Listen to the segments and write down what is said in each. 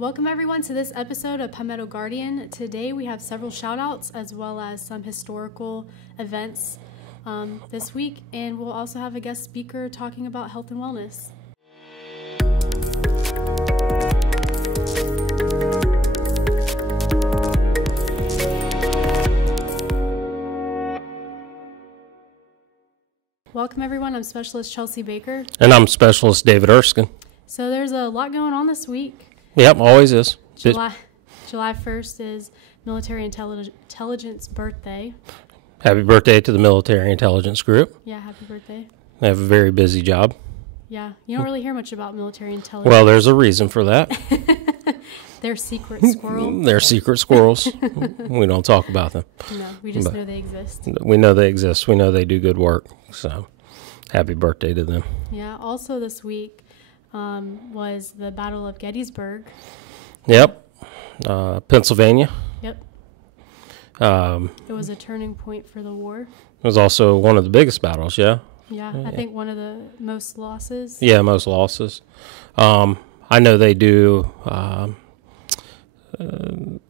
Welcome everyone to this episode of Palmetto Guardian. Today we have several shout outs as well as some historical events this week, and we'll also have a guest speaker talking about health and wellness. Welcome everyone, I'm Specialist Chelsea Baker. And I'm Specialist David Erskine. So there's a lot going on this week. Yep, always is. July 1st is Military Intelligence Birthday. Happy birthday to the Military Intelligence Group. Yeah, happy birthday. They have a very busy job. Yeah, you don't really hear much about military intelligence. Well, there's a reason for that. They're secret squirrel. They're secret squirrels. We don't talk about them. No, we just know they exist. We know they exist. We know they do good work. So, happy birthday to them. Yeah, also this week was the Battle of Gettysburg. Yep. Pennsylvania. Yep. It was a turning point for the war. It was also one of the biggest battles, yeah? Yeah, I think one of the most losses. Yeah, most losses. I know they do, I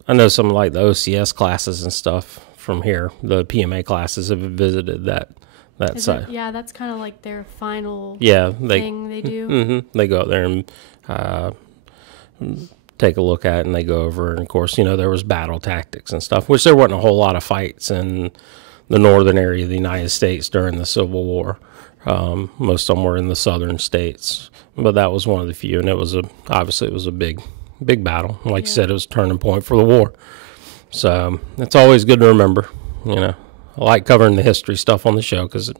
know some like the OCS classes and stuff from here. The PMA classes have visited that site. Yeah, that's kind of like their final thing they do. Mm-hmm. They go out there and take a look at it, and they go over. And, of course, there was battle tactics and stuff, which there wasn't a whole lot of fights in the northern area of the United States during the Civil War. Most of them were in the southern states, but that was one of the few, and obviously it was a big battle. Like you said, it was a turning point for the war. So it's always good to remember. I like covering the history stuff on the show because.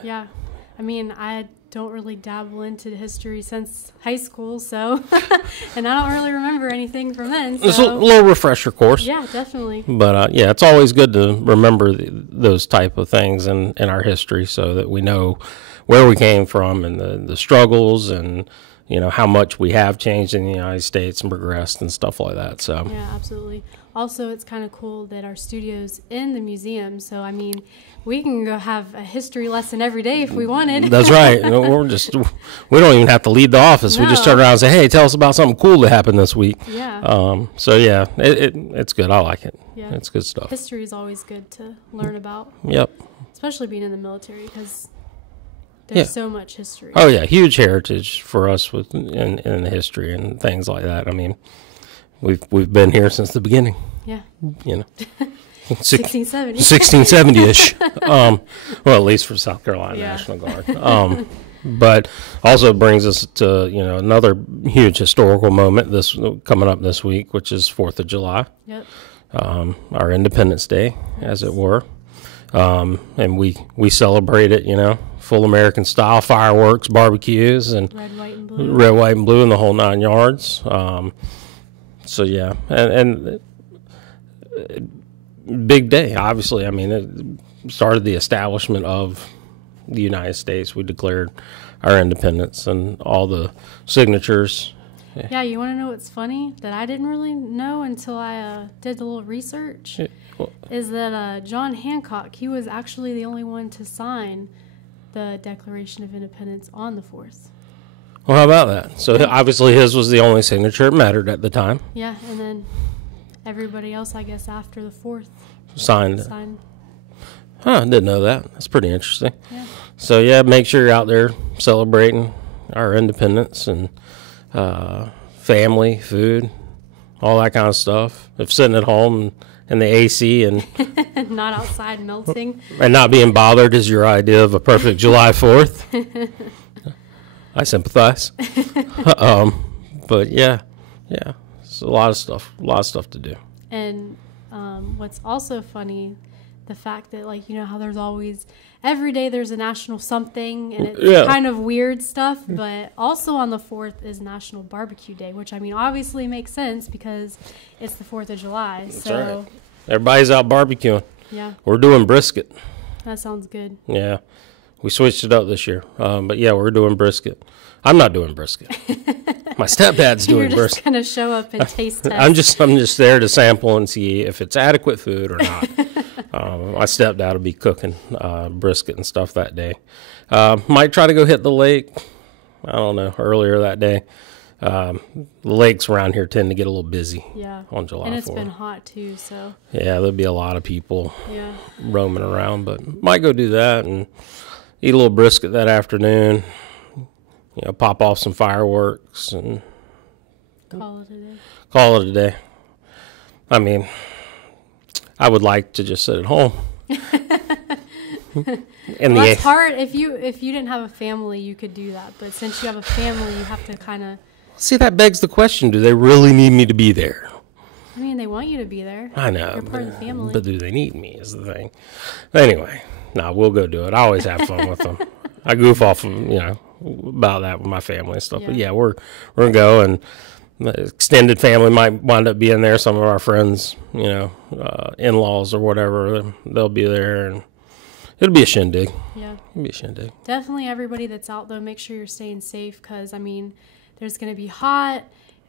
Yeah, I mean, I don't really dabble into history since high school, so and I don't really remember anything from then. So. It's a little refresher course. Yeah, definitely. But it's always good to remember those type of things in our history, so that we know where we came from and the struggles and how much we have changed in the United States and progressed and stuff like that. So yeah, absolutely. Also, it's kind of cool that our studio's in the museum, so I mean, we can go have a history lesson every day if we wanted. That's right. We don't even have to leave the office. No. We just turn around and say, "Hey, tell us about something cool that happened this week." Yeah. So yeah, it's good. I like it. Yeah. It's good stuff. History is always good to learn about. Yep. Especially being in the military, because there's so much history. Oh yeah, huge heritage for us in history and things like that. I mean, we've been here since the beginning. Yeah. 1670. 1670-ish. Well, at least for South Carolina National Guard. But also brings us to, another huge historical moment coming up this week, which is 4th of July. Yep. Our Independence Day, as it were. And we celebrate it, full American style, fireworks, barbecues, and red, white, and blue. Red, white, and blue, and the whole 9 yards. So yeah, and big day, obviously. I mean, it started the establishment of the United States. We declared our independence and all the signatures. Yeah, you want to know what's funny that I didn't really know until I did a little research? Is that John Hancock, he was actually the only one to sign the Declaration of Independence on the 4th. Well, how about that? So obviously his was the only signature. It mattered at the time. Yeah, and then everybody else, I guess, after the 4th signed. Huh, I didn't know that. That's pretty interesting. Yeah. So yeah, make sure you're out there celebrating our independence and family, food, all that kind of stuff. If sitting at home in the AC and not outside melting and not being bothered is your idea of a perfect July 4th, I sympathize. But yeah, it's a lot of stuff to do. And what's also funny, the fact that, like, how there's always, every day there's a national something, and it's kind of weird stuff, but also on the 4th is National Barbecue Day, which, I mean, obviously makes sense because it's the 4th of July. That's so right. Everybody's out barbecuing. Yeah. We're doing brisket. That sounds good. Yeah. We switched it up this year. But yeah, we're doing brisket. I'm not doing brisket. My stepdad's doing brisket. You're just going to show up and taste test. I'm just there to sample and see if it's adequate food or not. My stepdad will be cooking brisket and stuff that day. Might try to go hit the lake. I don't know, earlier that day. The lakes around here tend to get a little busy. Yeah. On July 4th. And it's been hot too, so. Yeah, there'll be a lot of people. Yeah. Roaming around, but might go do that and eat a little brisket that afternoon. You know, pop off some fireworks and call it a day. Call it a day. I mean, I would like to just sit at home. Well, that's hard. If you didn't have a family, you could do that. But since you have a family, you have to kind of. See, that begs the question: do they really need me to be there? I mean, they want you to be there. I know. You're part of the family. But do they need me? Is the thing. Anyway, no, we'll go do it. I always have fun with them. I goof off, about that with my family and stuff. Yeah. But yeah, we're gonna go, and the extended family might wind up being there. Some of our friends, in-laws or whatever, they'll be there, and it'll be a shindig. Yeah, it'll be a shindig. Definitely, everybody that's out though, make sure you're staying safe because there's gonna be hot.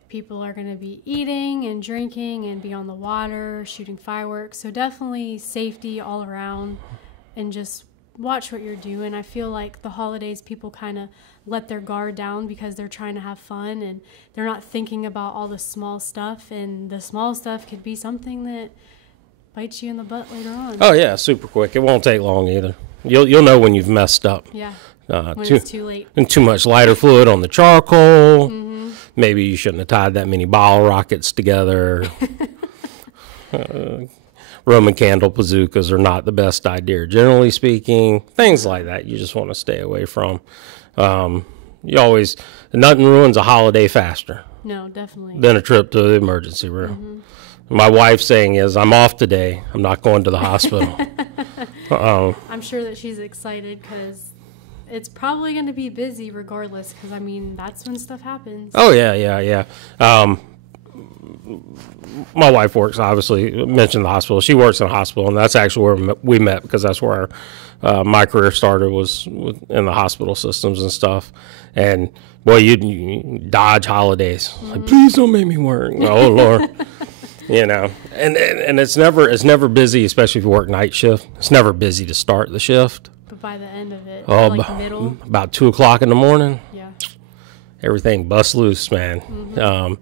People are gonna be eating and drinking and be on the water, shooting fireworks. So definitely safety all around, and just watch what you're doing. I feel like the holidays, people kind of let their guard down because they're trying to have fun and they're not thinking about all the small stuff, and the small stuff could be something that bites you in the butt later on. Oh yeah, super quick. It won't take long either. You'll know when you've messed up. Yeah. When it's too late. And too much lighter fluid on the charcoal. Mm-hmm. Maybe you shouldn't have tied that many bottle rockets together. Roman candle bazookas are not the best idea, generally speaking. Things like that you just want to stay away from. Nothing ruins a holiday faster. No, definitely. Than a trip to the emergency room. Mm-hmm. My wife's saying is, I'm off today. I'm not going to the hospital. I'm sure that she's excited because it's probably going to be busy regardless because, that's when stuff happens. Oh, yeah. My wife works, obviously, mentioned the hospital. She works in a hospital, and that's actually where we met because that's where my career started, was in the hospital systems and stuff. And, boy, you dodge holidays. Mm-hmm. Like, please don't make me work. Oh, Lord. And it's never busy, especially if you work night shift. It's never busy to start the shift. But by the end of it, middle? About 2 o'clock in the morning. Yeah. Everything busts loose, man. Mm-hmm.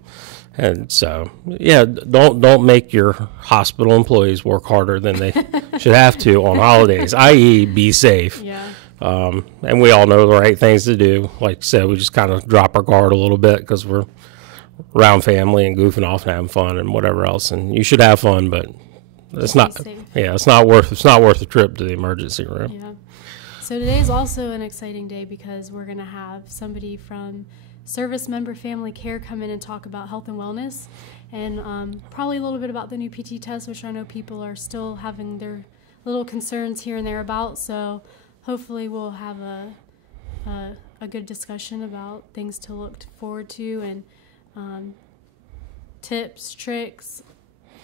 And so, yeah, don't make your hospital employees work harder than they should have to on holidays, i.e. be safe. Yeah. And we all know the right things to do. Like I said, we just kind of drop our guard a little bit because we're around family and goofing off and having fun and whatever else. And you should have fun, but it's not worth the trip to the emergency room. Yeah. So today is also an exciting day because we're going to have somebody from Service Member Family Care come in and talk about health and wellness, and probably a little bit about the new PT test, which I know people are still having their little concerns here and there about. So hopefully we'll have a good discussion about things to look forward to, and tips, tricks,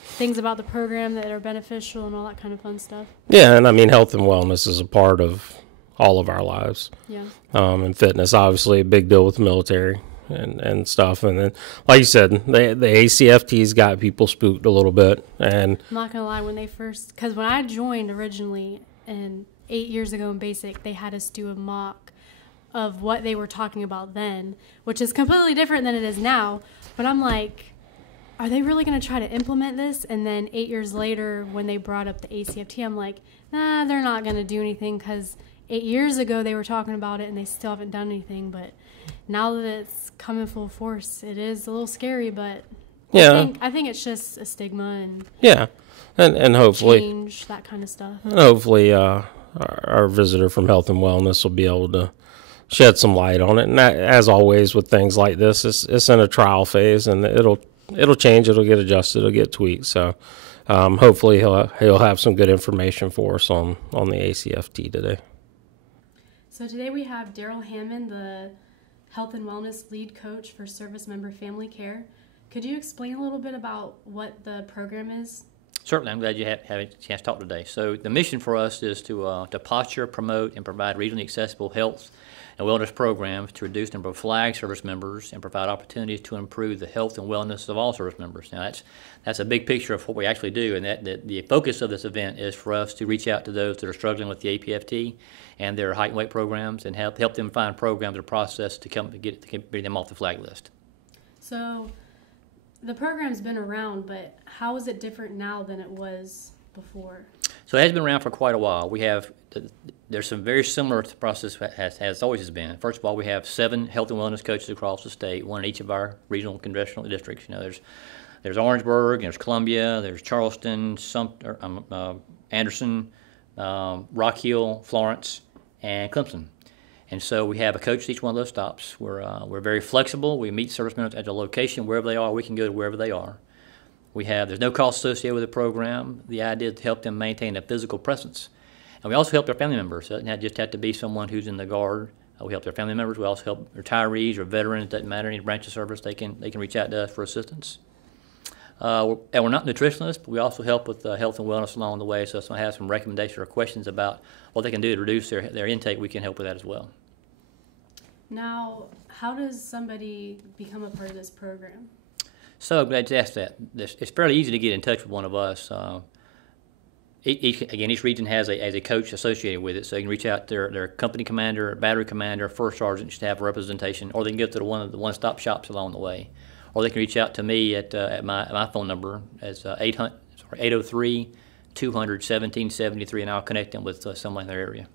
things about the program that are beneficial and all that kind of fun stuff. Yeah, and health and wellness is a part of all of our lives. Yeah. And fitness, obviously, a big deal with the military and stuff. And then, like you said, the ACFT's got people spooked a little bit. And I'm not going to lie, because when I joined originally, and 8 years ago in basic, they had us do a mock of what they were talking about then, which is completely different than it is now. But I'm like, are they really going to try to implement this? And then 8 years later, when they brought up the ACFT, I'm like, nah, they're not going to do anything because 8 years ago they were talking about it and they still haven't done anything. But now that it's coming full force, it is a little scary. But yeah, I think it's just a stigma and hopefully change, that kind of stuff. And hopefully our visitor from Health and Wellness will be able to shed some light on it. And that, as always with things like this, it's in a trial phase, and it'll change, it'll get adjusted, it'll get tweaked. So hopefully he'll have some good information for us on the ACFT today. So today we have Darryl Hammond, the Health and Wellness Lead Coach for Service Member Family Care. Could you explain a little bit about what the program is? Certainly. I'm glad you have a chance to talk today. So the mission for us is to posture, promote, and provide regionally accessible health and wellness programs to reduce the number of flag service members and provide opportunities to improve the health and wellness of all service members. Now, that's a big picture of what we actually do, and that the focus of this event is for us to reach out to those that are struggling with the APFT and their height and weight programs, and help them find programs or process to bring them off the flag list. So the program's been around, but how is it different now than it was before? So it has been around for quite a while. There's some very similar to the process as always has been. First of all, we have 7 health and wellness coaches across the state, one in each of our regional congressional districts. There's Orangeburg, there's Columbia, there's Charleston, Anderson, Rock Hill, Florence, and Clemson. And so we have a coach at each one of those stops. We're very flexible. We meet service members at the location wherever they are. We can go to wherever they are. There's no cost associated with the program. The idea is to help them maintain a physical presence. And we also help their family members. It doesn't just have to be someone who's in the Guard. We help their family members. We also help retirees or veterans. It doesn't matter, any branch of service. They can reach out to us for assistance. And we're not nutritionists, but we also help with health and wellness along the way. So if someone has some recommendations or questions about what they can do to reduce their intake, we can help with that as well. Now, how does somebody become a part of this program? So I'm glad you asked that. It's fairly easy to get in touch with one of us. Each region has a coach associated with it, so you can reach out to their company commander, battery commander, first sergeant, just to have representation, or they can go to one of the one-stop shops along the way, or they can reach out to me at my phone number as 803-200-1773, and I'll connect them with someone in their area.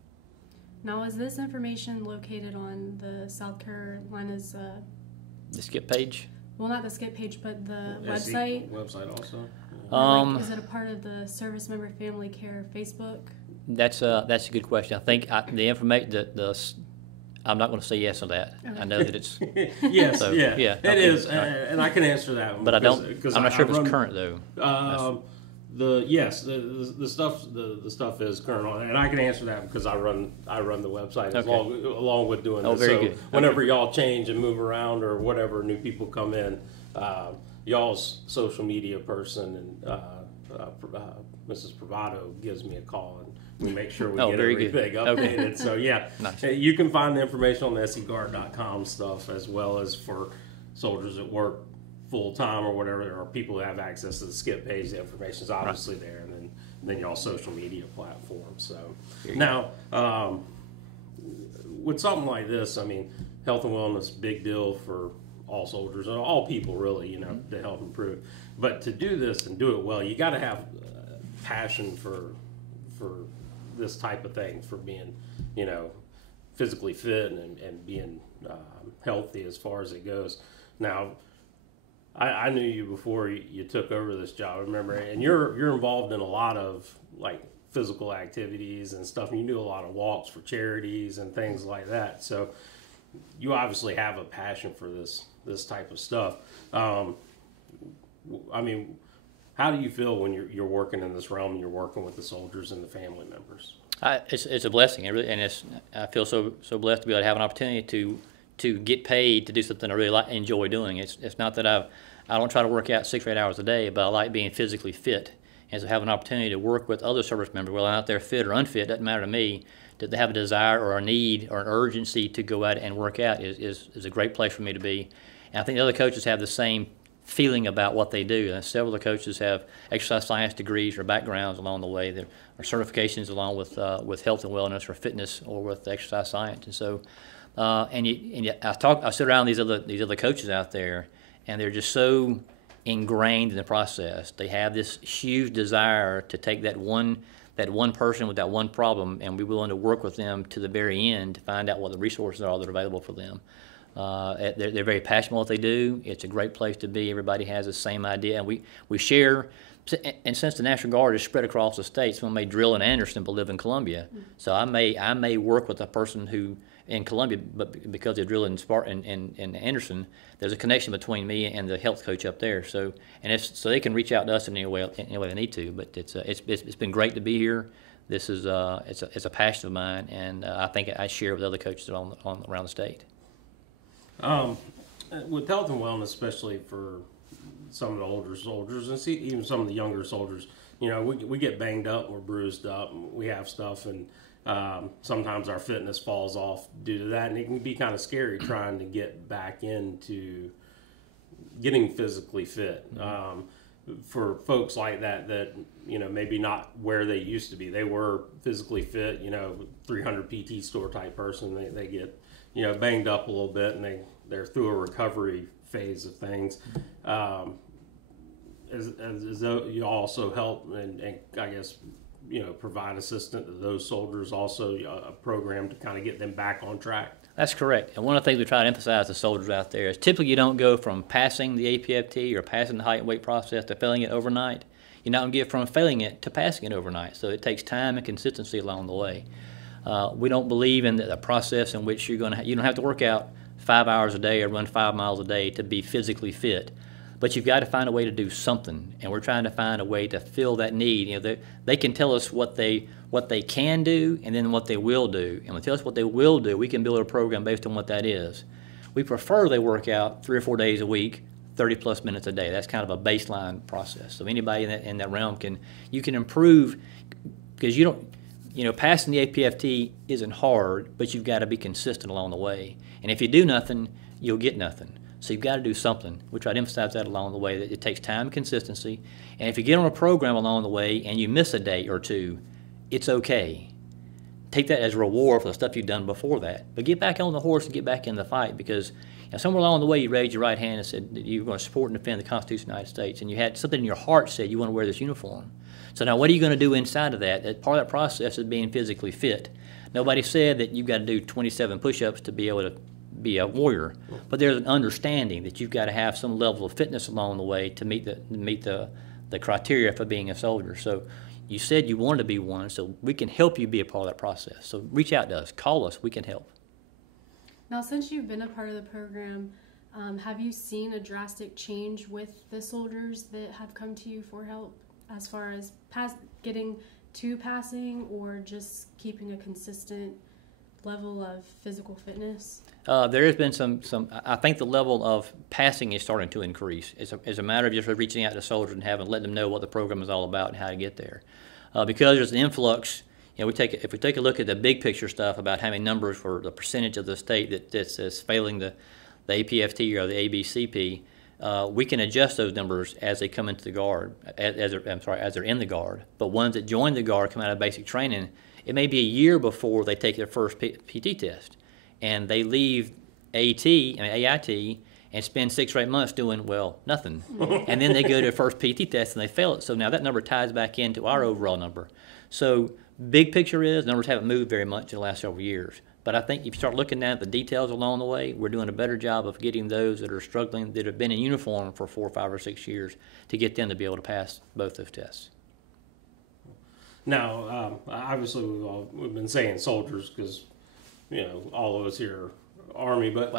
Now, is this information located on the South Carolina's The skip page? Well, not the skip page, but the website. Website also. Is it a part of the Service Member Family Care Facebook? That's a good question. I think the information I'm not going to say yes to that. Okay. I know that it's yes, so, yeah, it is, and I can answer that one. But I'm not sure if it's current though. The stuff is current on, and I can answer that because I run the website along with doing this. Very so good. Whenever y'all change and move around or whatever, new people come in, y'all's social media person and Mrs. Privado gives me a call and we make sure we get everything updated. Okay. So nice. You can find the information on the SCGuard.com stuff as well as for soldiers that work full time or whatever, or people who have access to the skip page. The information is obviously there, and then y'all social media platforms. So now, with something like this, I mean, health and wellness, big deal for all soldiers and all people, really, to help improve. But to do this and do it well, you got to have passion for this type of thing, for being, physically fit and being healthy as far as it goes. Now, I knew you before you took over this job, remember, and you're involved in a lot of like physical activities and stuff. And you do a lot of walks for charities and things like that. So you obviously have a passion for this type of stuff. I mean, how do you feel when you're working in this realm and you're working with the soldiers and the family members? It's a blessing, I feel so blessed to be able to have an opportunity to get paid to do something I really enjoy doing. It's not that I don't try to work out 6 or 8 hours a day, but I like being physically fit, and to have an opportunity to work with other service members, whether out there fit or unfit, doesn't matter to me. That they have a desire or a need or an urgency to go out and work out is a great place for me to be. And I think the other coaches have the same feeling about what they do. And several of the coaches have exercise science degrees or backgrounds along the way, that are certifications along with health and wellness or fitness or with exercise science. And so, I sit around these other coaches out there, and they're just so ingrained in the process. They have this huge desire to take that one person with that one problem and be willing to work with them to the very end to find out what the resources are that are available for them. They're very passionate about what they do. It's a great place to be. Everybody has the same idea, and we share. And since the National Guard is spread across the state, someone may drill in Anderson but live in Columbia. So I may work with a person who in Columbia, but because they drill in Anderson, there's a connection between me and the health coach up there. So they can reach out to us in any way they need to. But it's been great to be here. This is it's a passion of mine, and I think I share with other coaches around the state. With health and wellness, especially for some of the older soldiers and even some of the younger soldiers, we get banged up, we're bruised up, we have stuff, and sometimes our fitness falls off due to that, and it can be kind of scary trying to get back into getting physically fit. For folks like that maybe not where they used to be. They were physically fit, 300 PT store type person. They get banged up a little bit, and they're through a recovery phase of things. As though you also help and I guess, provide assistance to those soldiers, also a program to kind of get them back on track. That's correct. And one of the things we try to emphasize to soldiers out there is typically you don't go from passing the APFT or passing the height and weight process to failing it overnight. You're not going to get from failing it to passing it overnight. So it takes time and consistency along the way. We don't believe in a process in which you don't have to work out 5 hours a day or run 5 miles a day to be physically fit. But you've got to find a way to do something, and we're trying to find a way to fill that need. They can tell us what they can do and then what they will do. And when they tell us what they will do, we can build a program based on what that is. We prefer they work out 3 or 4 days a week, 30-plus minutes a day. That's kind of a baseline process. So anybody in that realm can improve, because passing the APFT isn't hard, but you've got to be consistent along the way. And if you do nothing, you'll get nothing. So you've got to do something. We try to emphasize that along the way, that it takes time and consistency. And if you get on a program along the way and you miss a day or two, it's okay. Take that as a reward for the stuff you've done before that. But get back on the horse and get back in the fight, because somewhere along the way you raised your right hand and said that you were going to support and defend the Constitution of the United States, and you had something in your heart said you want to wear this uniform. So now what are you going to do inside of that? Part of that process is being physically fit. Nobody said that you've got to do 27 push-ups to be able to be a warrior, but there's an understanding that you've got to have some level of fitness along the way to meet the criteria for being a soldier. So you said you wanted to be one, so we can help you be a part of that process. So reach out to us, call us, we can help. Now, since you've been a part of the program, have you seen a drastic change with the soldiers that have come to you for help, as far as getting to passing or just keeping a consistent level of physical fitness? There has been some. I think the level of passing is starting to increase. It's a matter of just reaching out to soldiers and letting them know what the program is all about and how to get there. Because there's an influx. If we take a look at the big picture stuff about having numbers for the percentage of the state that's failing the APFT or the ABCP, we can adjust those numbers as they come into the Guard, as they're in the Guard. But ones that join the Guard, come out of basic training, it may be a year before they take their first PT test, and they leave AIT and spend 6 or 8 months doing, nothing. And then they go to their first PT test and they fail it. So now that number ties back into our overall number. So big picture is numbers haven't moved very much in the last several years. But I think if you start looking at the details along the way, we're doing a better job of getting those that are struggling, that have been in uniform for 4, 5, or 6 years, to get them to be able to pass both those tests. Now, obviously, we've been saying soldiers because, all of us here are Army. But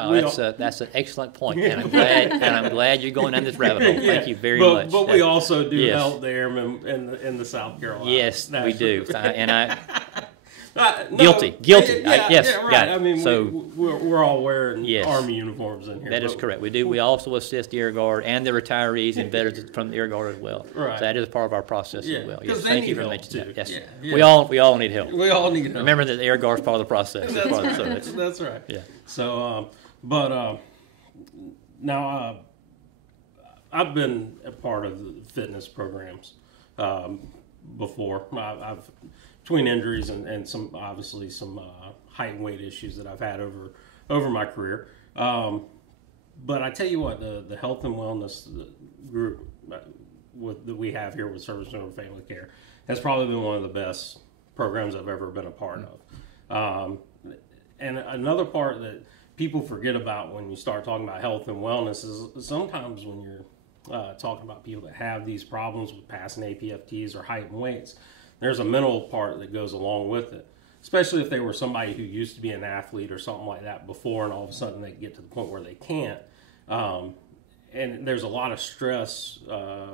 that's an excellent point, and I'm glad you're going down this rabbit hole. Thank you very much. But we also do help the airmen in the South Carolina. Yes, we do, No, guilty. Yes, right. Got it. I mean, so we're all wearing Army uniforms in here. That is correct. We do. We also assist the Air Guard and the retirees and veterans from the Air Guard as well. Right. So that is part of our process as well. Yes. Thank you for mentioning that. Yes. Yeah. We all need help. We all need help. Remember that the Air Guard is part of the process. That's right. Yeah. So, now I've been a part of the fitness programs before. I've between injuries and some height and weight issues that I've had over my career. But I tell you what, the health and wellness group that we have here with Service Member Family Care has probably been one of the best programs I've ever been a part of. And another part that people forget about when you start talking about health and wellness is sometimes when you're talking about people that have these problems with passing APFTs or height and weights, there's a mental part that goes along with it, especially if they were somebody who used to be an athlete or something like that before, and all of a sudden they get to the point where they can't. And there's a lot of stress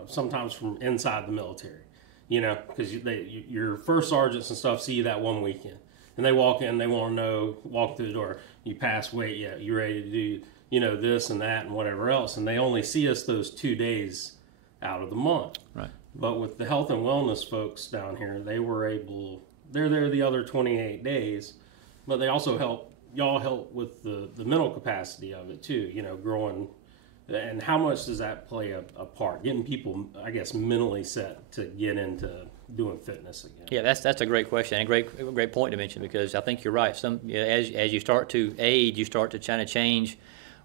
sometimes from inside the military, because your first sergeants and stuff see you that one weekend, and they walk in, they want to know, walk through the door, you pass weight yet, you ready to do this and that and whatever else, and they only see us those 2 days out of the month. Right. But with the health and wellness folks down here, they're there the other 28 days, but they also help with the mental capacity of it too, growing. And how much does that play a part? Getting people, I guess, mentally set to get into doing fitness again. Yeah, that's a great question and a great point to mention, because I think you're right. As you start to age, you start to kind of change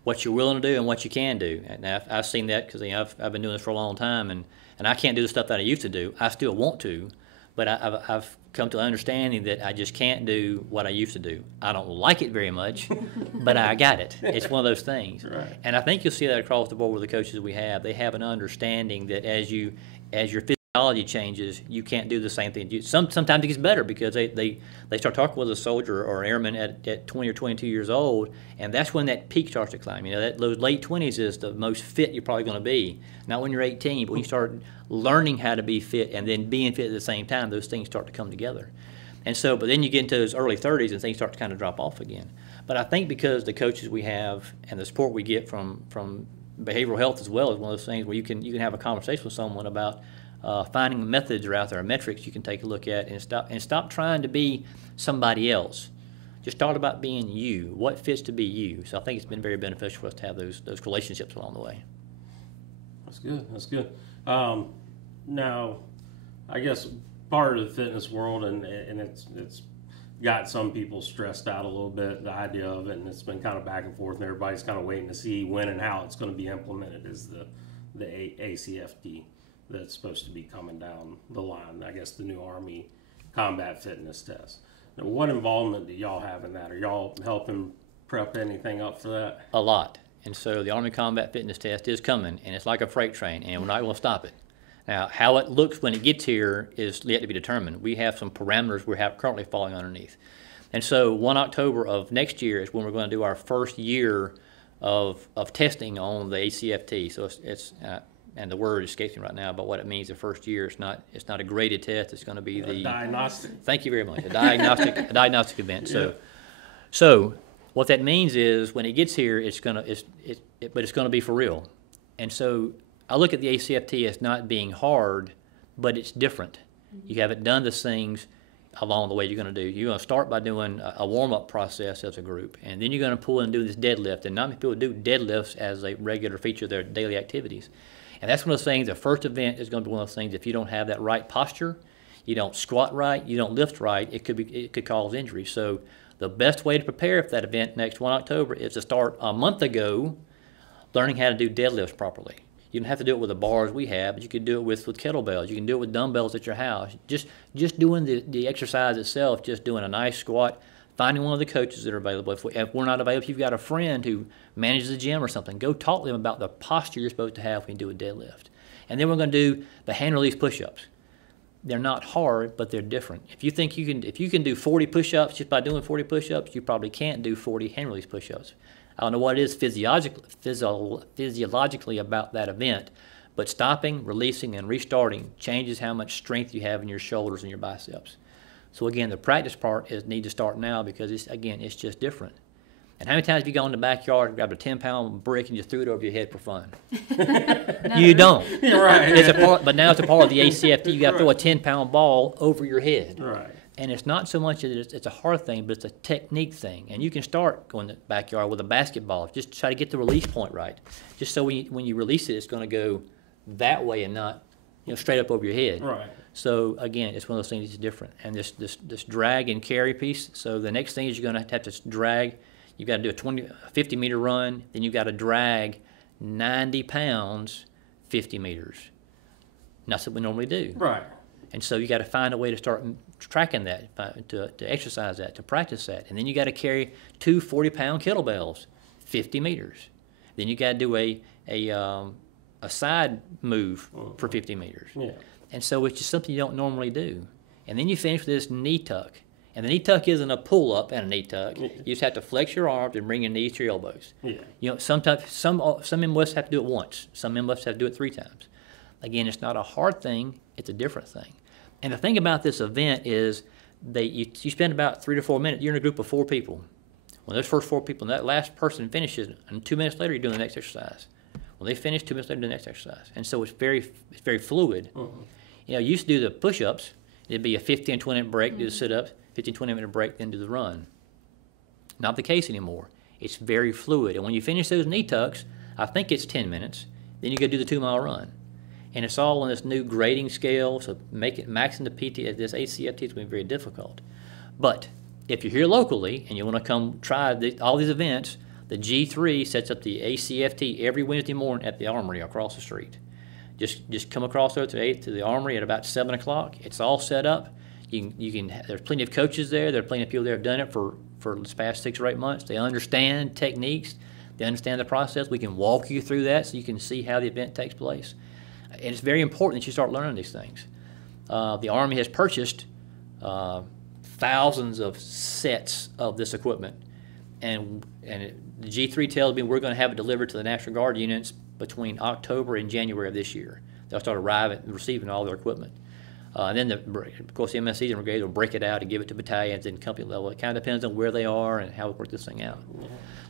what you're willing to do and what you can do. And I've seen that because I've been doing this for a long time, and I can't do the stuff that I used to do. I still want to, but I've come to an understanding that I just can't do what I used to do. I don't like it very much, but I got it. It's one of those things. Right. And I think you'll see that across the board with the coaches we have. They have an understanding that as your physiology changes, you can't do the same thing. Sometimes it gets better because they start talking with a soldier or an airman at 20 or 22 years old, and that's when that peak starts to climb. Those late 20s is the most fit you're probably going to be. Not when you're 18, but when you start learning how to be fit and then being fit at the same time, those things start to come together. And so, but then you get into those early 30s and things start to kind of drop off again. But I think because the coaches we have and the support we get from behavioral health as well is one of those things where you can have a conversation with someone about finding methods are out there, metrics you can take a look at, and stop trying to be somebody else. Just start about being you. What fits to be you? So I think it's been very beneficial for us to have those relationships along the way. That's good. That's good. Now, I guess part of the fitness world, and it's got some people stressed out a little bit, the idea of it, and it's been kind of back and forth, and everybody's kind of waiting to see when and how it's going to be implemented, is the ACFT that's supposed to be coming down the line. I guess the new Army combat fitness test. Now, what involvement do y'all have in that? Are y'all helping prep anything up for that? A lot. And so the Army Combat Fitness Test is coming, and it's like a freight train, and we're not going to stop it. Now, how it looks when it gets here is yet to be determined. We have some parameters we're currently falling underneath. And so 1 October of next year is when we're going to do our first year of testing on the ACFT. So it's and the word escapes me right now, but what it means the first year, it's not a graded test. It's going to be the diagnostic. Thank you very much. A diagnostic event. Yeah. So what that means is when it gets here, it's going to be for real. And so I look at the ACFT as not being hard, but it's different. You haven't done the things along the way you're going to do. You're going to start by doing a warm-up process as a group, and then you're going to pull and do this deadlift. And not many people do deadlifts as a regular feature of their daily activities. And that's one of those things, the first event is going to be one of those things, if you don't have that right posture, you don't squat right, you don't lift right, it could cause injury. So the best way to prepare for that event next 1 October is to start a month ago learning how to do deadlifts properly. You don't have to do it with the bars we have, but you can do it with kettlebells. You can do it with dumbbells at your house. Just doing the exercise itself, just doing a nice squat, finding one of the coaches that are available. If we're not available, if you've got a friend who manages a gym or something, go talk to them about the posture you're supposed to have when you do a deadlift. And then we're going to do the hand release push-ups. They're not hard, but they're different. If you think if you can do 40 push-ups just by doing 40 push-ups, you probably can't do 40 hand release push-ups. I don't know what it is physiologically about that event, but stopping, releasing, and restarting changes how much strength you have in your shoulders and your biceps. So again, the practice part needs to start now because it's just different. And how many times have you gone in the backyard and grabbed a 10-pound brick and just threw it over your head for fun? You don't. You're right. But now it's a part of the ACFT. You got to throw a 10-pound ball over your head. Right. And it's not so much that it's a hard thing, but it's a technique thing. And you can start going in the backyard with a basketball. Just try to get the release point right. Just so when you release it, it's going to go that way and not straight up over your head. Right. So again, it's one of those things that's different. And this drag and carry piece. So the next thing is you're going to have to drag. You've got to do a 50-meter run. Then you've got to drag 90 pounds, 50 meters. And that's what we normally do. Right. And so you got to find a way to start tracking that, to exercise that, to practice that. And then you got to carry 2 40-pound kettlebells, 50 meters. Then you got to do a side move for 50 meters. Yeah. And so it's just something you don't normally do. And then you finish with this knee tuck. And the knee tuck isn't a pull-up and a knee tuck. You just have to flex your arms and bring your knees to your elbows. Yeah. Sometimes some members have to do it once. Some members have to do it 3 times. Again, it's not a hard thing. It's a different thing. And the thing about this event is you spend about 3 to 4 minutes. You're in a group of 4 people. When those first 4 people, and that last person finishes, and 2 minutes later, you're doing the next exercise. When they finish, 2 minutes later, do the next exercise. And so it's very fluid. You used to do the push-ups. It'd be a 15, 20-minute break, do the sit-ups, 15, 20-minute break, then do the run. Not the case anymore. It's very fluid. And when you finish those knee tucks, I think it's 10 minutes, then you go do the 2-mile run. And it's all on this new grading scale, so maxing the PT at this ACFT is going to be very difficult. But if you're here locally and you want to come try all these events, The G3 sets up the ACFT every Wednesday morning at the Armory across the street. Just come across there to the Armory at about 7 o'clock. It's all set up. You can. There's plenty of coaches there. There are plenty of people there who have done it for the past 6 or 8 months. They understand techniques. They understand the process. We can walk you through that so you can see how the event takes place. And it's very important that you start learning these things. The Army has purchased thousands of sets of this equipment, and the G3 tells me we're going to have it delivered to the National Guard units between October and January of this year. They'll start receiving all their equipment. And then, of course, the MSCs and brigades will break it out and give it to battalions and company level. It kind of depends on where they are and how we work this thing out.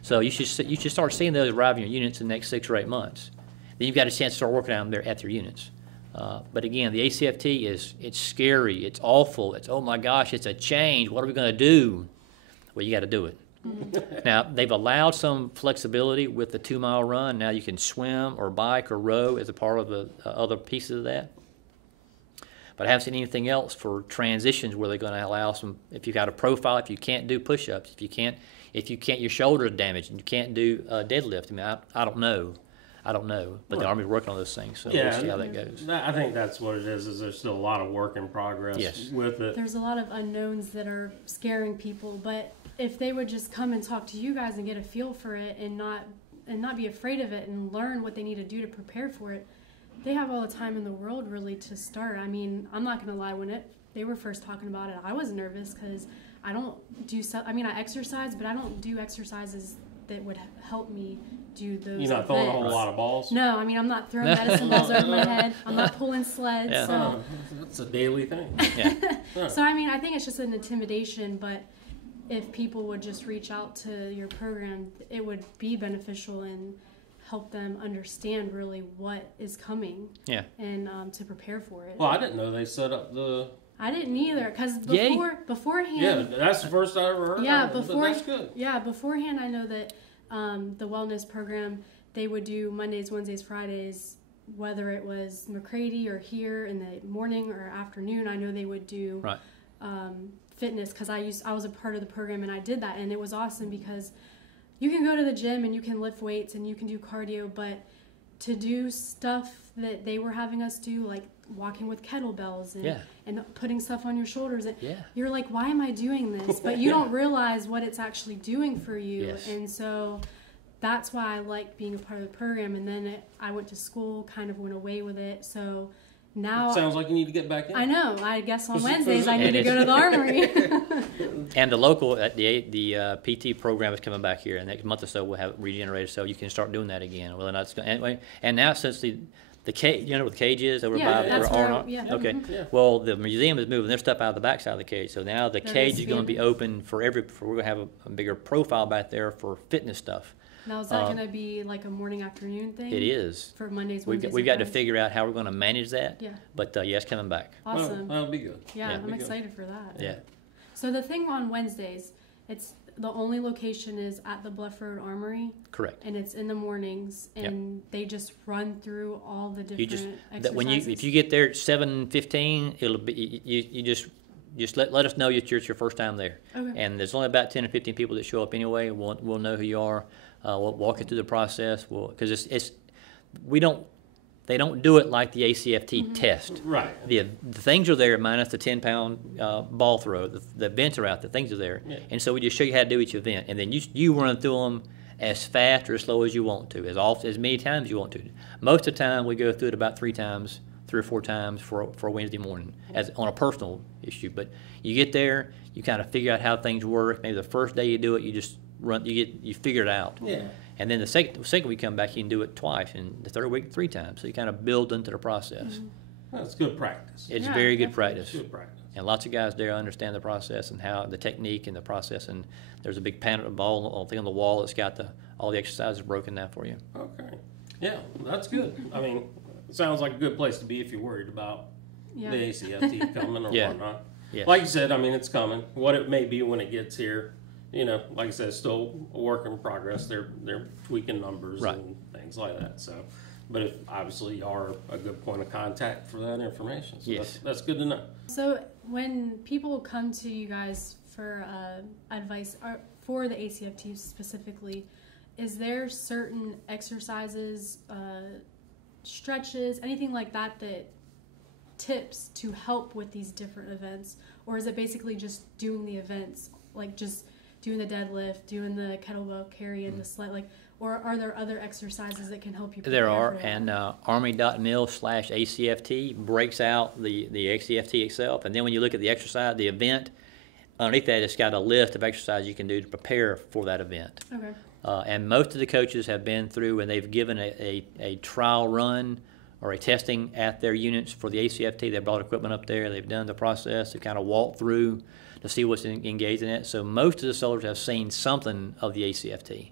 So you should start seeing those arrive in your units in the next 6 or 8 months. Then you've got a chance to start working on them there at their units. But again, the ACFT it's scary, it's awful, it's, oh my gosh, it's a change. What are we going to do? Well, you got to do it. Now, they've allowed some flexibility with the 2-mile run. Now you can swim or bike or row as a part of the other pieces of that. But I haven't seen anything else for transitions where they're going to allow some, if you've got a profile, if you can't do push-ups, if you can't, your shoulder is damaged and you can't do deadlift. I mean, I don't know. But the Army's working on those things, so we'll see how that goes. I think that's what it is there's still a lot of work in progress with it. There's a lot of unknowns that are scaring people, but if they would just come and talk to you guys and get a feel for it and not be afraid of it and learn what they need to do to prepare for it, they have all the time in the world really to start. I mean, I'm not going to lie, when they were first talking about it, I was nervous because I don't do I exercise, but I don't do exercises that would help me do those. You're not throwing a whole lot of balls? No, I mean, I'm not throwing medicine balls over my head. I'm not pulling sleds. Yeah. So. It's a daily thing. Yeah. So, I mean, I think it's just an intimidation, but if people would just reach out to your program, it would be beneficial and help them understand really what is coming. Yeah. And to prepare for it. Well, I didn't know they set up the... I didn't either, because beforehand... Yeah, that's the first I ever heard of it, that's good. Yeah, beforehand I know that the wellness program, they would do Mondays, Wednesdays, Fridays, whether it was McCready or here in the morning or afternoon. I know they would do fitness, because I was a part of the program and I did that, and it was awesome because you can go to the gym and you can lift weights and you can do cardio, but to do stuff that they were having us do, like walking with kettlebells and putting stuff on your shoulders, and you're like, why am I doing this? But you don't realize what it's actually doing for you. Yes. And so that's why I like being a part of the program. And then I went to school, kind of went away with it. So now it sounds like you need to get back in. I know. I guess on Wednesdays I need to go to the Armory. And the local, the PT program is coming back here. In the next month or so we'll have it regenerated, so you can start doing that again. Well, anyway, and now since the cage, you know what the cage is over by okay. Yeah. Well, the museum is moving their stuff out of the backside of the cage, so now the cage is going to be open for we're going to have a bigger profile back there for fitness stuff. Now, is that going to be like a morning afternoon thing? It is. For Mondays, Wednesdays, we've got to figure out how we're going to manage that. Yeah. But it's coming back. Awesome. Well, that'll be good. Yeah, I'm excited for that. Yeah. So the thing on Wednesdays, the only location is at the Bluff Road Armory. Correct. And it's in the mornings, and they just run through all the different exercises. If you get there at 7:15, it'll be you just let us know it's your first time there. Okay. And there's only about 10 or 15 people that show up anyway. We'll know who you are. We'll walk you through the process. Because they don't do it like the ACFT test. Right. The things are there minus the 10-pound ball throw. The events are out. The things are there. Yeah. And so we just show you how to do each event. And then you run through them as fast or as slow as you want to, as many times as you want to. Most of the time, we go through it about 3 or 4 times for a Wednesday morning on a personal issue. But you get there, you kind of figure out how things work. Maybe the first day you do it, you just run. You figure it out. Yeah. And then the second week come back, you can do it twice, and the third week 3 times. So you kind of build into the process. That's good practice. It's very good practice. Good practice. And lots of guys there understand the process and how the technique and the process. And there's a big panel thing on the wall that's got all the exercises broken down for you. Okay. Yeah, that's good. I mean, it sounds like a good place to be if you're worried about the ACFT coming or whatnot. Yes. Like you said, I mean, it's coming. What it may be when it gets here, like I said, it's still a work in progress. They're tweaking numbers and things like that. So, but if obviously you are a good point of contact for that information. So that's good to know. So when people come to you guys for advice for the ACFT specifically, is there certain exercises, stretches, anything like that, that tips to help with these different events? Or is it basically just doing the events, like just doing the deadlift, doing the kettlebell carry and the sled, like, or are there other exercises that can help you prepare? There are, for that? and Army.mil/ACFT breaks out the ACFT itself, and then when you look at the exercise, the event, underneath that it's got a list of exercises you can do to prepare for that event. Okay. And most of the coaches have been through and they've given a trial run or a testing at their units for the ACFT. They've brought equipment up there. They've done the process. They've kind of walked through to see what's engaged in it. So most of the soldiers have seen something of the ACFT,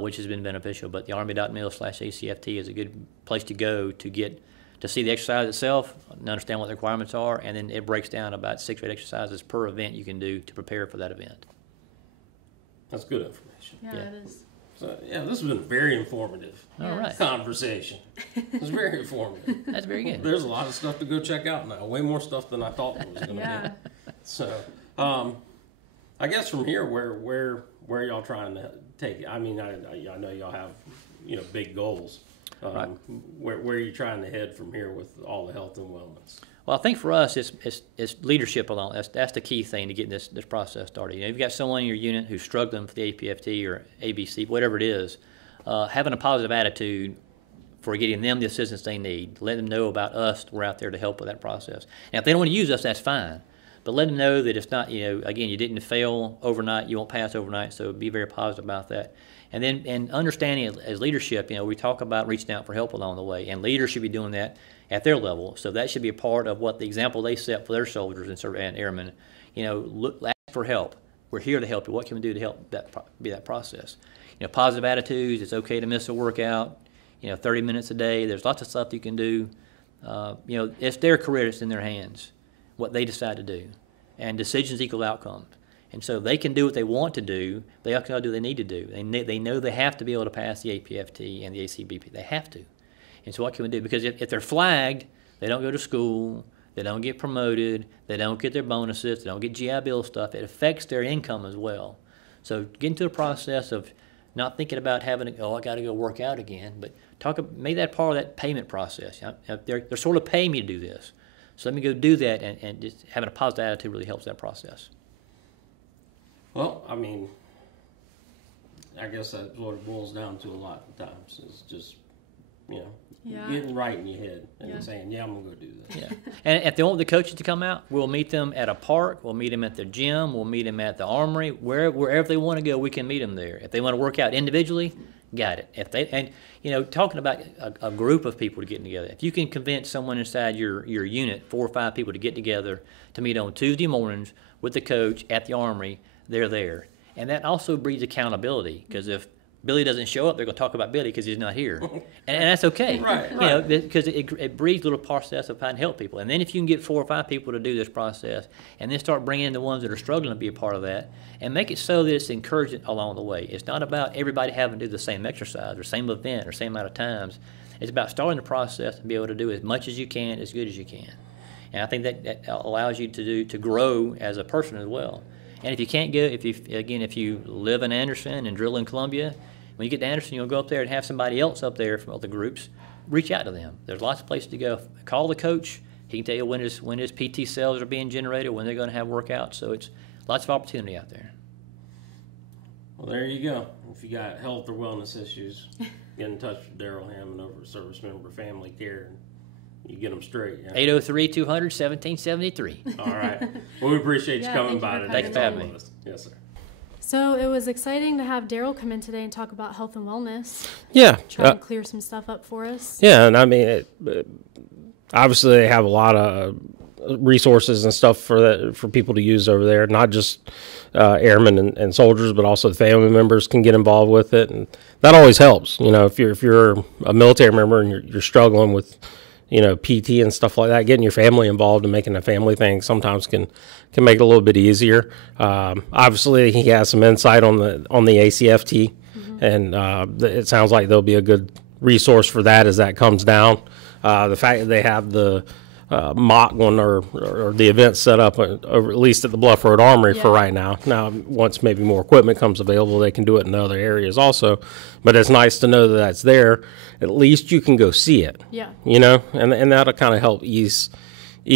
which has been beneficial. But the Army.mil/ACFT is a good place to go to see the exercise itself, and understand what the requirements are, and then it breaks down about 6 or 8 exercises per event you can do to prepare for that event. That's good information. Yeah, it is. So, yeah, this has been a very informative All right. conversation. It's very informative. That's very good. There's a lot of stuff to go check out now. Way more stuff than I thought there was going to be. So, I guess from here, where y'all trying to take it? I mean, I know y'all have big goals. Right. Where are you trying to head from here with all the health and wellness? Well, I think for us, it's leadership alone. That's the key thing to getting this process started. You've got someone in your unit who's struggling for the APFT or ABC, whatever it is, having a positive attitude for getting them the assistance they need. Let them know about us. We're out there to help with that process. Now, if they don't want to use us, that's fine. But let them know that it's not, again, you didn't fail overnight. You won't pass overnight. So be very positive about that. And then, understanding as leadership, we talk about reaching out for help along the way, and leaders should be doing that at their level. So that should be a part of what the example they set for their soldiers and airmen. Ask for help. We're here to help you. What can we do to help that process? Positive attitudes. It's okay to miss a workout. 30 minutes a day. There's lots of stuff you can do. It's their career. It's in their hands. What they decide to do, and decisions equal outcomes. And so they can do what they want to do. They also do what they need to do. They know they have to be able to pass the APFT and the ACBP. They have to. And so what can we do? Because if they're flagged, they don't go to school, they don't get promoted, they don't get their bonuses, they don't get GI Bill stuff. It affects their income as well. So get into the process of not thinking about having I got to go work out again, but make that part of that payment process. They're sort of paying me to do this. So let me go do that, and just having a positive attitude really helps that process. Well, I mean, I guess that's what it boils down to a lot of times. Is just, getting right in your head and saying, I'm going to go do this. Yeah. And if they want the coaches to come out, we'll meet them at a park, we'll meet them at the gym, we'll meet them at the armory, wherever they want to go, we can meet them there. If they want to work out individually, got it. Talking about a group of people to get together. If you can convince someone inside your unit, 4 or 5 people to get together to meet on Tuesday mornings with the coach at the armory, they're there. And that also breeds accountability, because if Billy doesn't show up, they're going to talk about Billy because he's not here. And that's okay. Right. Because it breeds a little process of trying to help people. And then if you can get 4 or 5 people to do this process, and then start bringing in the ones that are struggling to be a part of that, and make it so that it's encouraging along the way. It's not about everybody having to do the same exercise or same event or same amount of times. It's about starting the process and be able to do as much as you can, as good as you can. And I think that allows you to grow as a person as well. And if you can't go, if you live in Anderson and drill in Columbia, when you get to Anderson, you'll go up there and have somebody else up there from other groups. Reach out to them. There's lots of places to go. Call the coach. He can tell you when his PT cells are being generated, when they're going to have workouts. So it's lots of opportunity out there. Well, there you go. If you got health or wellness issues, get in touch with Darryl Hammond over at Service Member Family Care. You get them straight. Yeah? 803-200-1773. All right. Well, we appreciate you coming by today. Thanks for having me. Yes, sir. So it was exciting to have Darryl come in today and talk about health and wellness. Yeah. Try to clear some stuff up for us. Yeah, and I mean, obviously they have a lot of resources and stuff for people to use over there. Not just airmen and soldiers, but also the family members can get involved with it, and that always helps. If you're a military member and you're struggling with PT and stuff like that, getting your family involved and making a family thing sometimes can make it a little bit easier. Obviously, he has some insight on the ACFT, and it sounds like there'll be a good resource for that as that comes down. The fact that they have the mock one or the event set up, over, at least at the Bluff Road Armory for right now. Now, once maybe more equipment comes available, they can do it in other areas also. But it's nice to know that that's there. At least you can go see it. Yeah. You know, and that'll kind of help ease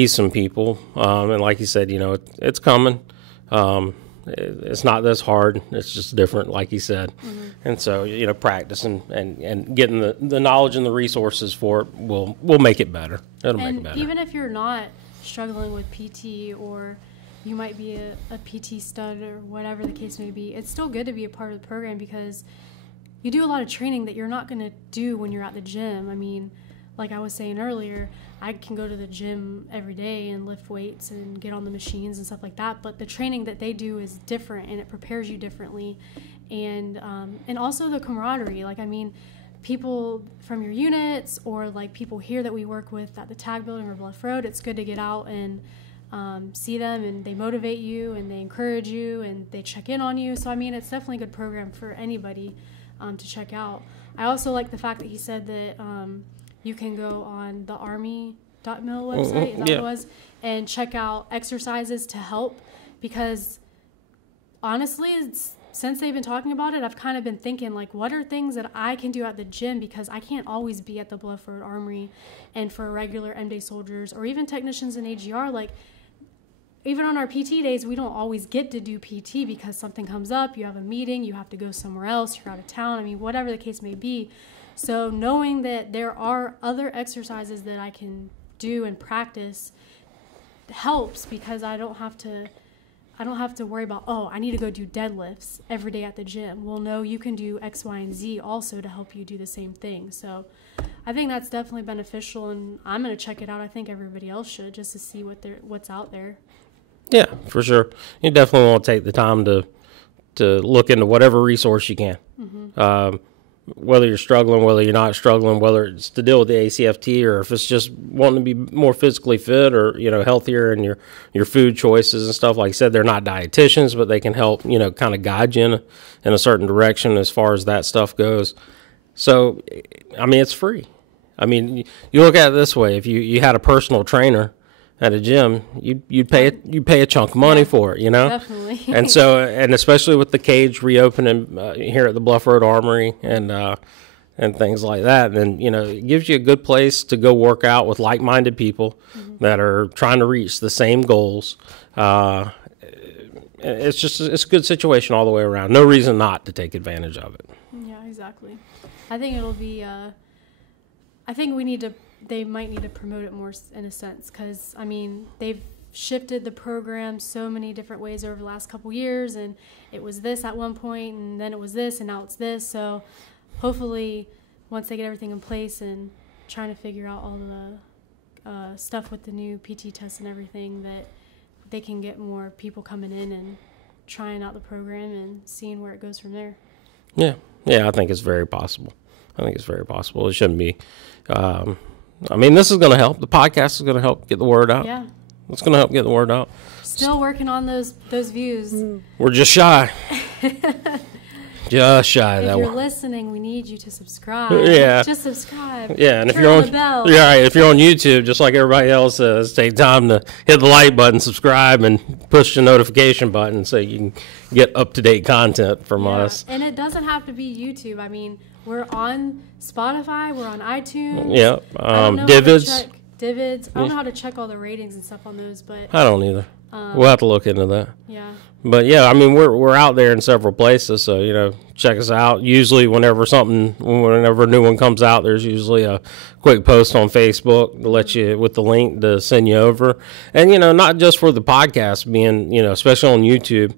some people. And like you said, you know, it's coming. It's not this hard. It's just different, like you said. Mm-hmm. And so, you know, practice and getting the knowledge and the resources for it will make it better. It'll make it better. Even if you're not struggling with PT, or you might be a PT stud or whatever the case may be, it's still good to be a part of the program, because you do a lot of training that you're not going to do when you're at the gym. I mean, like I was saying earlier, I can go to the gym every day and lift weights and get on the machines and stuff like that, but the training that they do is different, and it prepares you differently. And also the camaraderie. Like, I mean, people from your units, or like people here that we work with at the tag building or Bluff Road, it's good to get out and see them, and they motivate you and they encourage you and they check in on you. So, I mean, it's definitely a good program for anybody to check out. I also like the fact that he said that you can go on the Army.mil website, is that what it was, and check out exercises to help, because honestly, since they've been talking about it, I've kind of been thinking, like, what are things that I can do at the gym, because I can't always be at the Bluff Road Armory. And for regular M-Day soldiers or even technicians in AGR, like, even on our PT days, we don't always get to do PT because something comes up, you have a meeting, you have to go somewhere else, you're out of town, I mean, whatever the case may be. So knowing that there are other exercises that I can do and practice helps, because I don't have to worry about, oh, I need to go do deadlifts every day at the gym. Well, no, you can do X, Y, and Z also to help you do the same thing. So I think that's definitely beneficial, and I'm going to check it out. I think everybody else should, just to see what's out there. Yeah, for sure. You definitely want to take the time to look into whatever resource you can. Mm-hmm. Whether you're struggling, whether you're not struggling, whether it's to deal with the ACFT, or if it's just wanting to be more physically fit, or, you know, healthier in your food choices and stuff. Like I said, they're not dietitians, but they can help, you know, kind of guide you in a certain direction as far as that stuff goes. So, I mean, it's free. I mean, you look at it this way: if you had a personal trainer at a gym, you'd pay a chunk of money for it, you know. Definitely. And so, and especially with the cage reopening here at the Bluff Road Armory and things like that, then, you know, it gives you a good place to go work out with like-minded people that are trying to reach the same goals. It's a good situation all the way around. No reason not to take advantage of it. Yeah, exactly. I think it'll be. I think they might need to promote it more in a sense, because, I mean, they've shifted the program so many different ways over the last couple years, and it was this at one point, and then it was this, and now it's this. So hopefully once they get everything in place and trying to figure out all the stuff with the new PT test and everything, that they can get more people coming in and trying out the program and seeing where it goes from there. Yeah, I think it's very possible. It shouldn't be. I mean, this is going to help. The podcast is going to help get the word out. Yeah. It's going to help get the word out. Still working on those views. We're just shy. Just shy. If you're listening, we need you to subscribe. Yeah. Just subscribe. Yeah, and if you're on the bell. Yeah, if you're on YouTube, just like everybody else says, take time to hit the like button, subscribe, and push the notification button so you can get up-to-date content from us. And it doesn't have to be YouTube. I mean, we're on Spotify, we're on iTunes. Yeah, Divids. Divids. I don't know how to check all the ratings and stuff on those, but I don't either. We'll have to look into that. Yeah. But yeah, I mean, we're out there in several places, so, you know, check us out. Usually, whenever a new one comes out, there's usually a quick post on Facebook to let you, with the link to send you over. And, you know, not just for the podcast being, you know, especially on YouTube.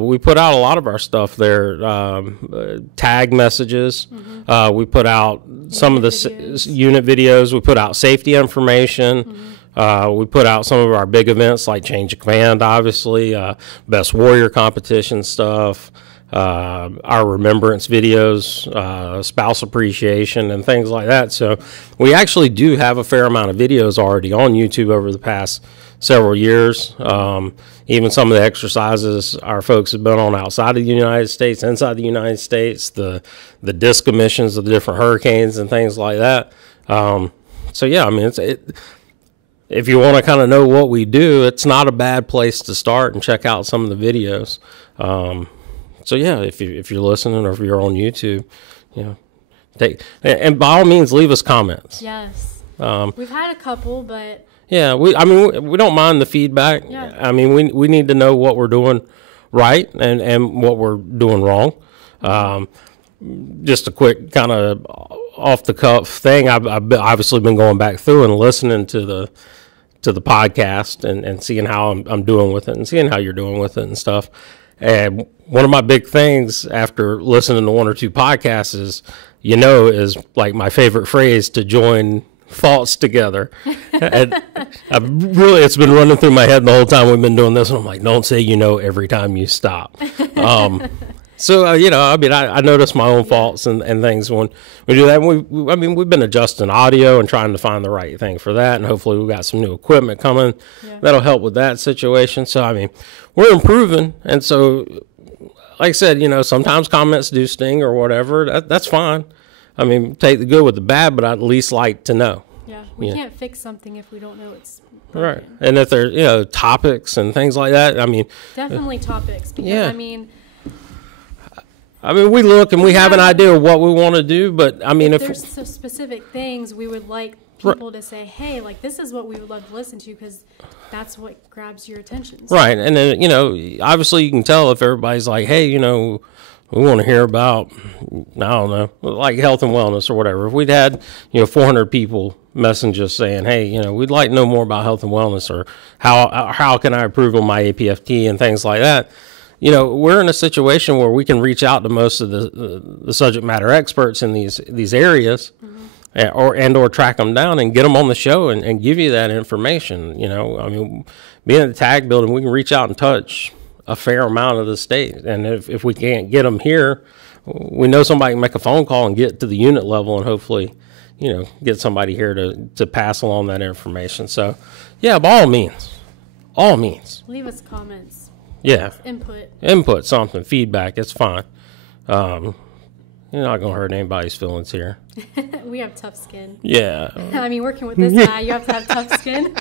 We put out a lot of our stuff there, tag messages. Mm-hmm. We put out some of the unit videos. We put out safety information. Mm-hmm. We put out some of our big events like Change of Command, obviously, Best Warrior competition stuff, our remembrance videos, spouse appreciation, and things like that. So we actually do have a fair amount of videos already on YouTube over the past several years. Even some of the exercises our folks have been on outside of the United States, inside the United States, the disc emissions of the different hurricanes and things like that. So yeah, I mean, if you want to kind of know what we do, it's not a bad place to start and check out some of the videos. So yeah, if you're listening or if you're on YouTube, and by all means leave us comments. Yes. We've had a couple, but yeah, we don't mind the feedback. Yeah. I mean, we need to know what we're doing right and what we're doing wrong. Just a quick kind of off the cuff thing. I've obviously been going back through and listening to the podcast and seeing how I'm doing with it and seeing how you're doing with it and stuff. And one of my big things after listening to one or two podcasts is like my favorite phrase, to join thoughts together. And it's been running through my head the whole time we've been doing this. And I'm like, don't say every time you stop. So, I notice my own faults and things when we do that. And we've been adjusting audio and trying to find the right thing for that. And hopefully we've got some new equipment coming that'll help with that situation. So, we're improving. And so, like I said, sometimes comments do sting or whatever. That's fine. Take the good with the bad, but I'd at least like to know. Yeah, we can't fix something if we don't know it's broken. Right. And if there's, topics and things like that, Definitely topics, because, we look and we have an idea of what we want to do, but if there's some specific things we would like people to say, hey, like, this is what we would love to listen to, because that's what grabs your attention. So. Right. And then, obviously you can tell if everybody's like, hey, we want to hear about, I don't know, like health and wellness or whatever. If we'd had, 400 people message us saying, hey, we'd like to know more about health and wellness, or how can I improve on my APFT and things like that. We're in a situation where we can reach out to most of the subject matter experts in these areas, or track them down and get them on the show and give you that information. Being at the tag building, we can reach out and touch a fair amount of the state. And if we can't get them here, we know somebody can make a phone call and get to the unit level and hopefully, get somebody here to pass along that information. So, yeah, by all means. Leave us comments. Yeah. Input, something, feedback, it's fine. You're not going to hurt anybody's feelings here. We have tough skin. Yeah. Working with this guy, you have to have tough skin.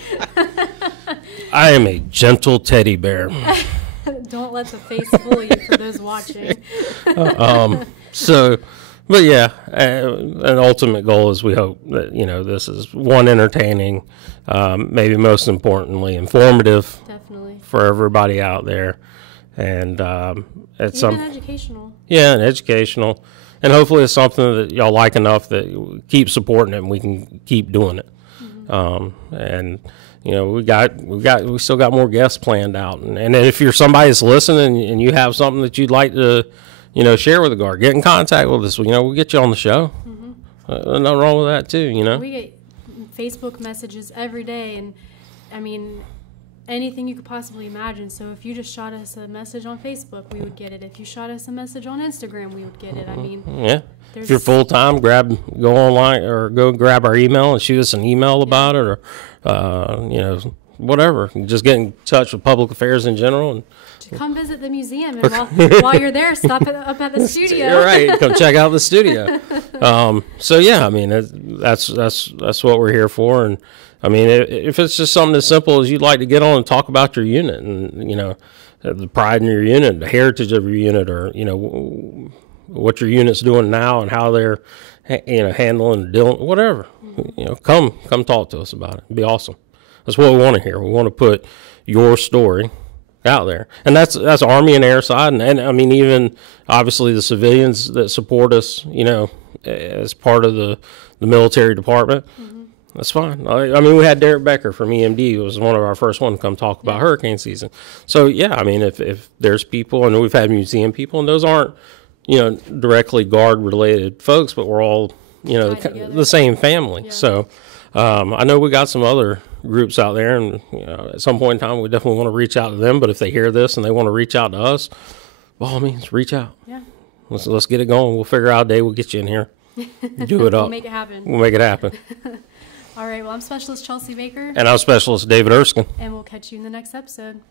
I am a gentle teddy bear. Don't let the face fool you for those watching. But yeah, an ultimate goal is we hope that, this is one, entertaining, maybe most importantly, informative. Definitely. For everybody out there. And it's educational. Yeah, and educational. And hopefully it's something that y'all like enough that you keep supporting it and we can keep doing it. Mm-hmm. And we still got more guests planned out. And if you're somebody that's listening and you have something that you'd like to, share with the Guard, get in contact with us. We'll get you on the show. Mm-hmm. Nothing wrong with that too, We get Facebook messages every day, and anything you could possibly imagine. So if you just shot us a message on Facebook, we would get it. If you shot us a message on Instagram, we would get it. Yeah. If you're full time, go online or go grab our email and shoot us an email about it, or whatever. Just get in touch with public affairs in general, and come visit the museum. And while you're there, stop up at the studio. You're right. Come check out the studio. So yeah, that's what we're here for. And if it's just something as simple as you'd like to get on and talk about your unit and, the pride in your unit, the heritage of your unit, or, what your unit's doing now and how they're, handling and dealing, whatever, come talk to us about it. It'd be awesome. That's what we want to hear. We want to put your story out there. And that's Army and Air side. And even obviously the civilians that support us, as part of the military department. Mm-hmm. That's fine. We had Derek Becker from EMD, who was one of our first ones to come talk about hurricane season. So, yeah, if there's people, and we've had museum people, and those aren't, directly Guard-related folks, but we're all, the same family. Yeah. So, I know we got some other groups out there, and, at some point in time, we definitely want to reach out to them. But if they hear this and they want to reach out to us, by all means, reach out. Yeah. Let's get it going. We'll figure out a day. We'll get you in here. Do it up. We'll make it happen. We'll make it happen. All right, well, I'm Specialist Chelsea Baker. And I'm Specialist David Erskine. And we'll catch you in the next episode.